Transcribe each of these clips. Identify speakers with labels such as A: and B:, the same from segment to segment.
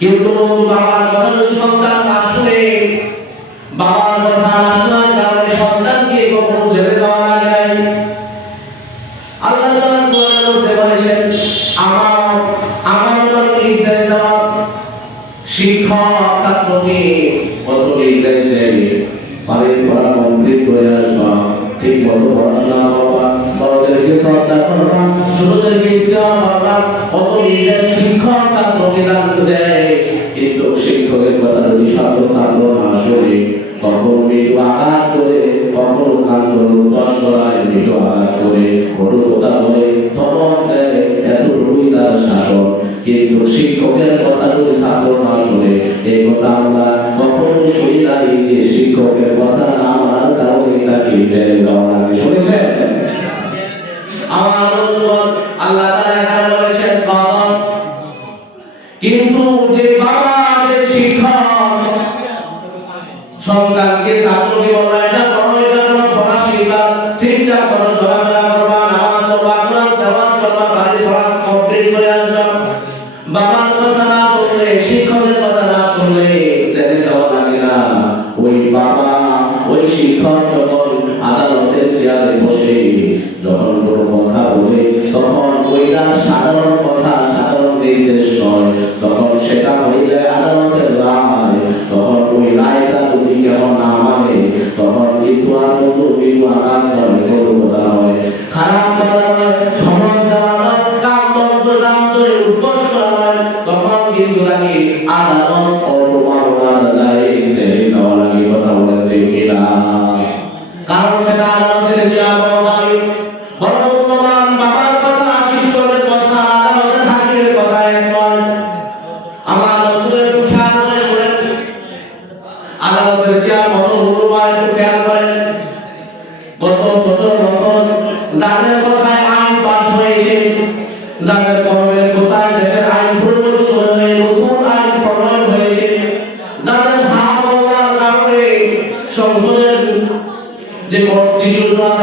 A: কিন্তু বন্ধু বাবার কথা সন্তান কিন্তু শিক্ষকের কথাগুলো ছাত্র না শুনে এই কথা আমরা কখনো শুনি নাই যে শিক্ষকের কথা না মানার কারণে তাকে জেলে দেওয়া শুনেছেন? আমার período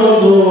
A: বন্ধু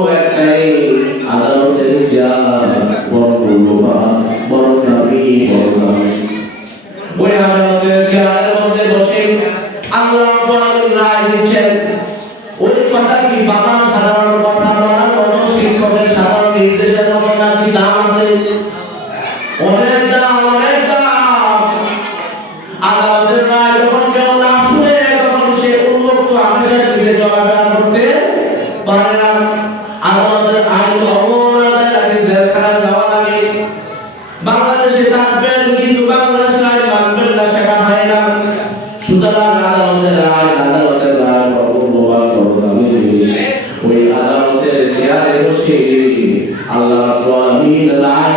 A: আল্লাহ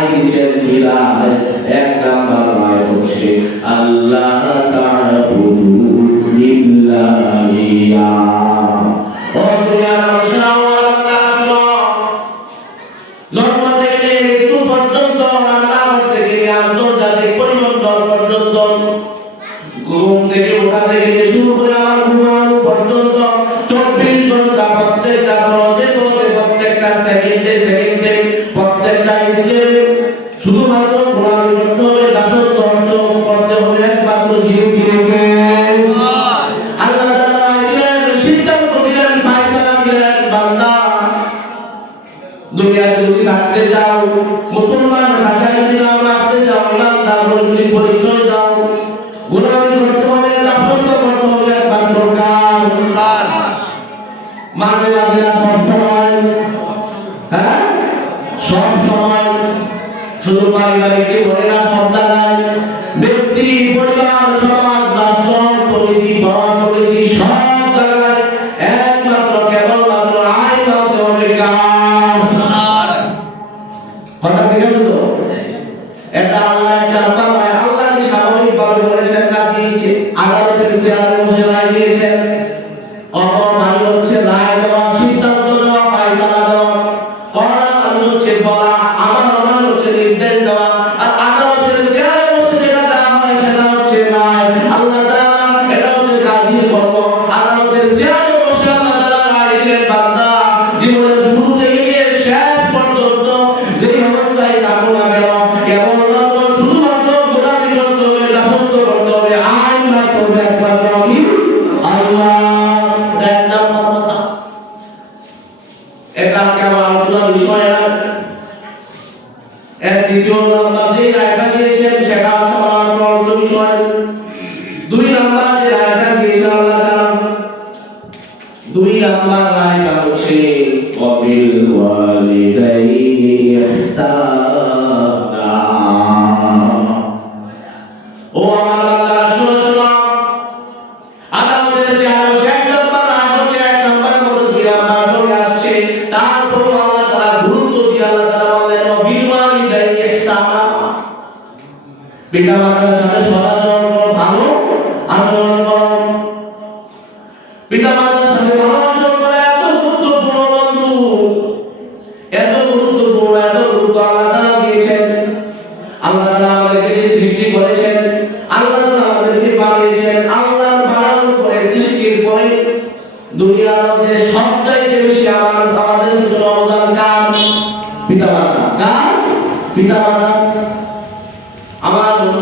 A: যদি থাকতে চাও মুসলমান রাজা যদি নাম রাখতে চাও আল্লাহ তাহলে যদি পরিচয় দাও। গুণাবলী করতে দাসত্ব করতে হবে একবার দরকার। মাঝে মাঝে না হ্যাঁ? সব সময়? শুধু পারিবারিক জীবনে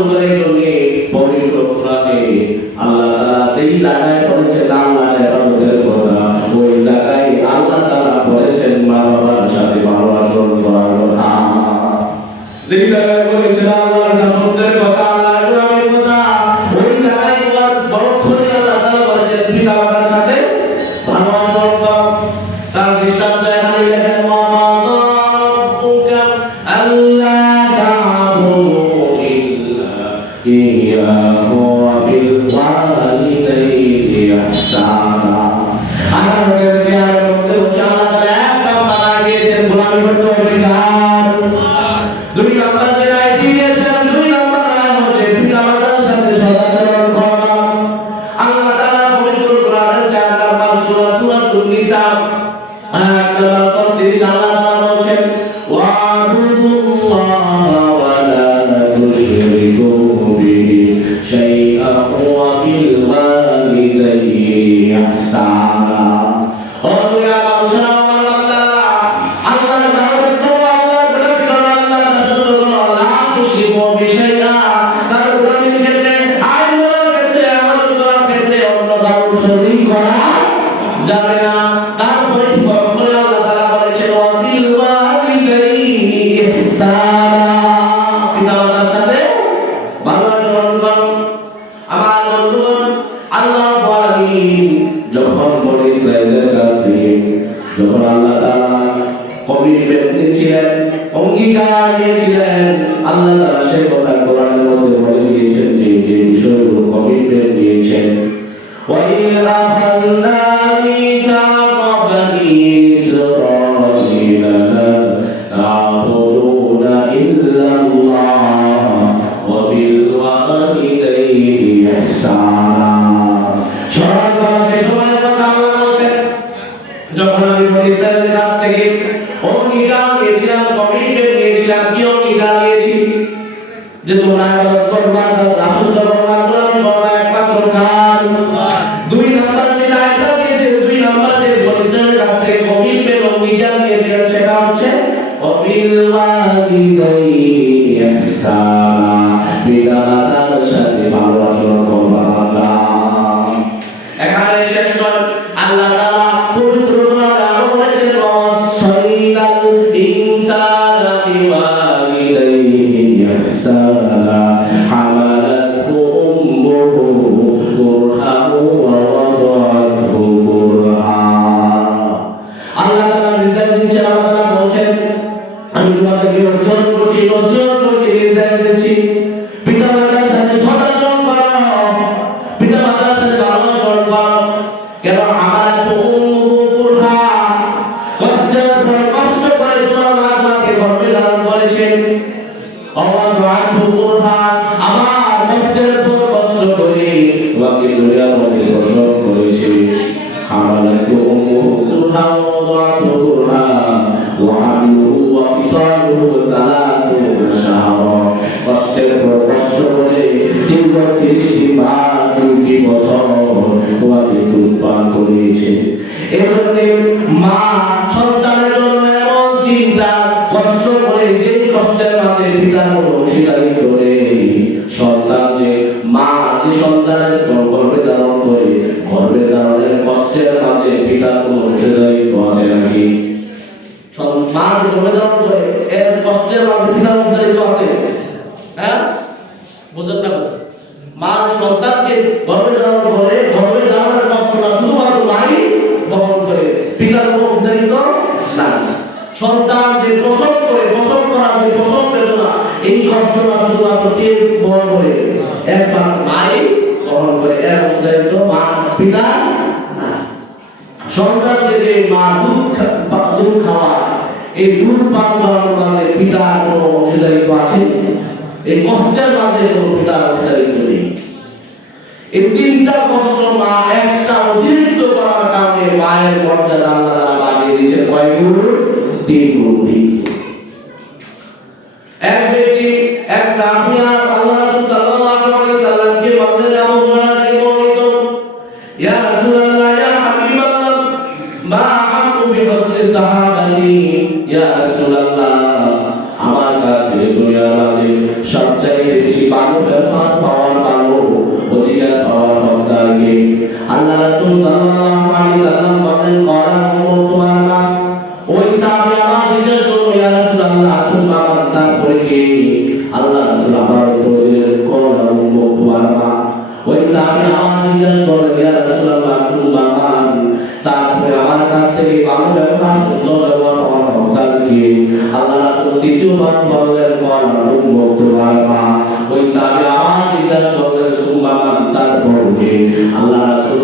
A: করে চলে পবিত্র কোরআনে আল্লাহ তাআলা সেই জায়গায় que কারণে মায়ের মর্যাদা আল্লাহ তারা বাড়িয়ে দিয়েছে কয় তিন গুণ তিন গুণ। আল্লাহর কাছ থেকে ভালো ব্যবহার সুন্দর ব্যবহার করার অবদান দিয়ে আল্লাহ রাসূল দ্বিতীয়বার বললেন কোন উম্মত ওই সাহাবী আমার জিজ্ঞাসা করলেন সুবহানাল্লাহ তারপর আল্লাহ রাসূল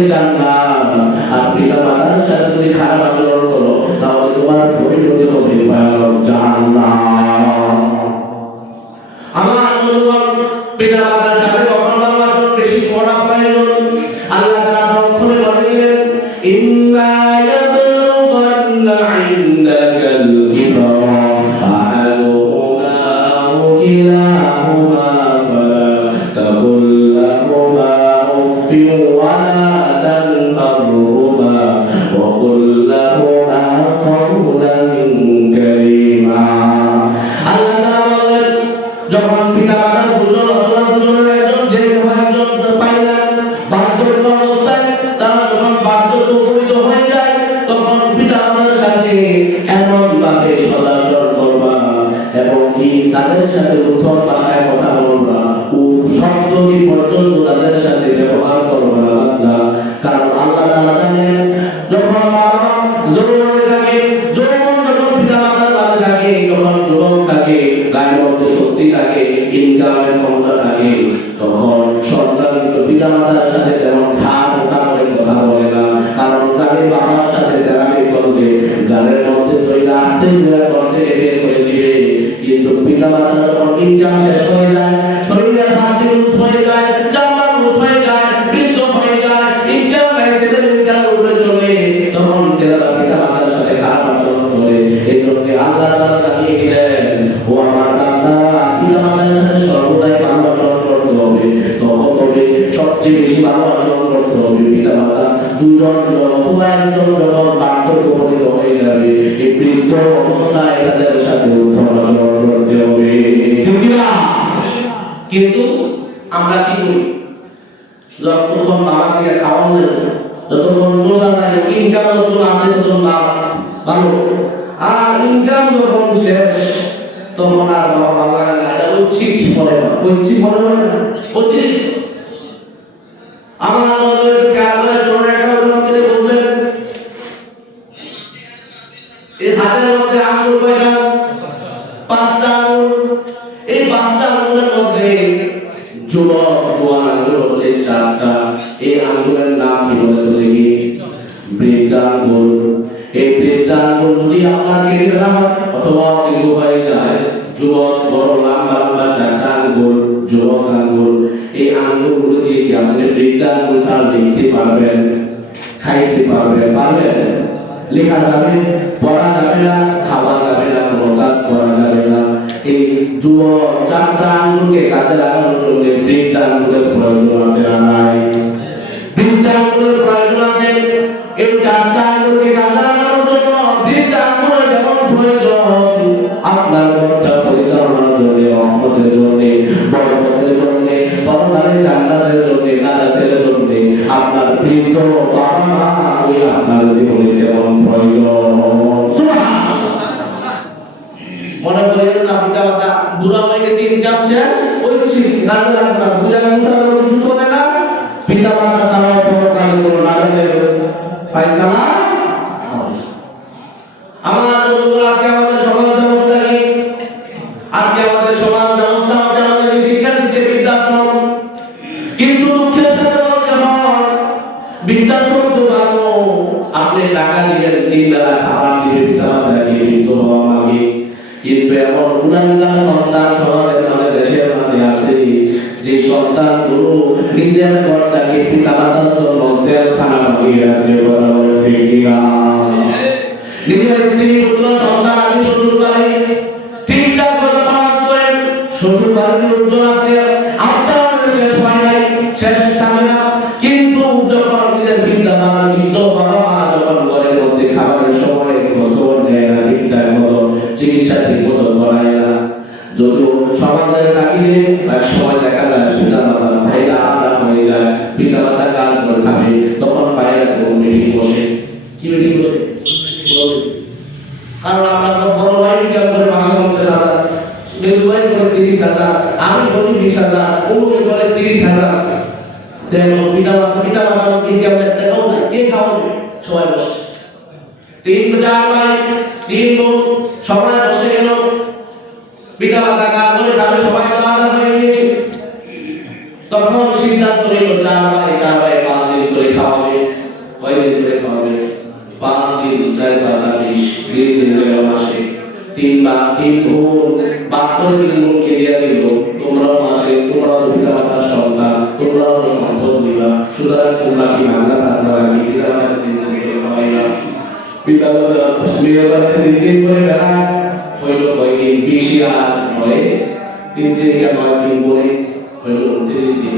A: তুমি জান্নাত। আর পিতা মাতার সাথে তুমি খারাপ আচরণ করো, তাহলে তোমার পরিণতি হবে জাহান্নাম। আমার অনুমান পিতা মাতার সাথে কখন বাংলা বেশি পড়া পাইল আল্লাহ তারা পরক্ষণে বলে দিলেন, ইন্না যৌবন থাকে থাকে গায়ের মধ্যে শক্তি থাকে ক্ষমতা থাকে তখন সন্তান পিতা মাতার যদি আপনার কেটে ফেলা হয়, অথবা দীর্ঘ হয়ে যায়, যুবক, বড়, লম্বা লম্বা চারটা আঙ্গুল যুবক আঙ্গুল এই আঙ্গুলগুলো দিয়ে কি আপনি বৃদ্ধাঙ্গুল ছাড়া লিখতে পারবেন, খাইতে পারবেন পারবেন? লেখা যাবে, পড়া যাবে না, খাওয়া যাবে না কোনো কাজ করা যাবে না। এই যুবক চারটা আঙ্গুলকে কাজে লাগানোর জন্য বৃদ্ধা আঙ্গুলের প্রয়োজন আছে না নাই? বৃদ্ধা আঙ্গুলের না পিতা মাতা বুড়া হয়ে গেছে ইনকাম শেষ ওই গান লাগবে না বুঝা মুসার কিছু না পিতা মাতা তারা পরকালে কোনো নাগালে ফাইসালা নিজের ঘরটাকে একটু মাতার জন্য জেলখানা বানিয়ে রাখছে বরাবর ঠিক কিনা? নিজের স্ত্রী পুত্র সন্তান আদি শ্বশুর বাড়ি ঠিকঠাক পিতা মাতা কাজ করে খাবে সবাই আলাদা হয়ে গিয়েছে। তখন সিদ্ধান্ত নিল চার ভাই চার ভাই পাঁচ দিন করে খাওয়াবে কয় দিন করে খাওয়াবে? পাঁচ দিন চার আর তিন দিন গেল মাসে। তিন বা, তিন বাদ করে তিন বোনকে দিয়ে দিল তোমরাও মাসে তোমরাও পিতা মাতার সন্তান তোমরাও সন্তান দিবা সুতরাং তোমরা কি মাংলা প্রার্থনা রাখি পিতা মাতার তিন বোনকে খাওয়াই না পিতা মাতা মেয়ের দিন করে বেড়া হইল কয় দিন বেশি আর নয়। তিন দিন কে নয় দিন করে হইল উনত্রিশ দিন।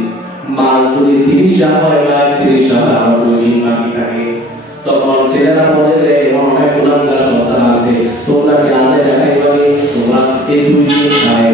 A: মাল যদি তিরিশ সাল হয় বা তিরিশ সাল আরও দুই দিন বাকি থাকে। তখন ছেলেরা বলে যে এমন অনেক গুণাঙ্গা সন্তান আছে। তোমরা কি আনতে দেখাই পাবে তোমরা এই দুই দিন খায়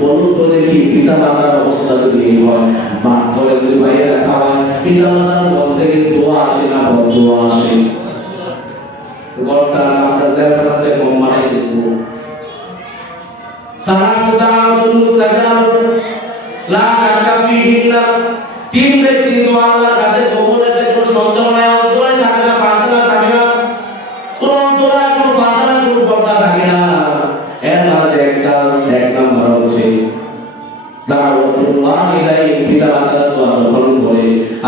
A: বলুন তো দেখি পিতা মাতার অবস্থা যদি হয়, মা করে যদি বাইরে রাখা হয় পিতা মাতার ঘর থেকে দোয়া আসে না বদ দোয়া আসে। ঘরটা আমরা জেলখানা থেকে কম বানাইছি সারা সুদারুল মুস্তাকার লা আকাবি হিন্না তিন ব্যক্তি দোয়া আল্লাহর কাছে কবুলের কোনো সন্দেহ নাই অন্তরে থাকে না ফাসলা থাকে না। কোনো অন্তরায় কোনো ফাসলা কোনো পর্দা থাকে না। এর মাঝে একটা এক নম্বর হচ্ছে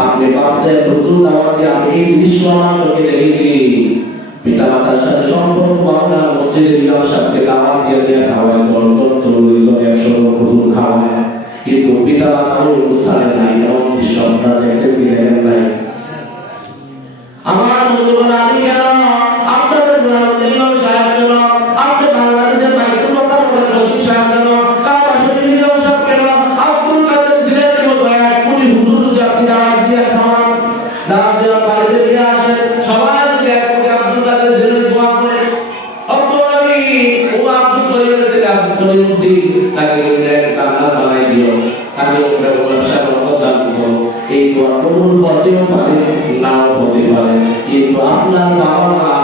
A: আপনি বাচ্চায় প্রচুর দাওয়াতে আমি এই দৃশ্যমান চোখে দেখেছি পিতা মাতার সাথে সম্পর্ক বাংলা মসজিদে মিলাম সাথে দাওয়াত দিয়ে দিয়ে খাওয়ায় বল করতো একসঙ্গে প্রচুর খাওয়ায়। কিন্তু পিতা মাতার অনুষ্ঠানে নাই এমন দৃশ্য আপনারা দেখছেন নাই। আমার বন্ধুগণ, আমি কেন ও আব্দু শরীফের ছেলে আব্দু শরীফ উদ্দিন, তাকে কান্না বানাই দিও। তাকে ব্যবসা দান করো। এই দোয়া কবুল হতেও পারে, নাও হতে পারে। কিন্তু আপনার বাবা মা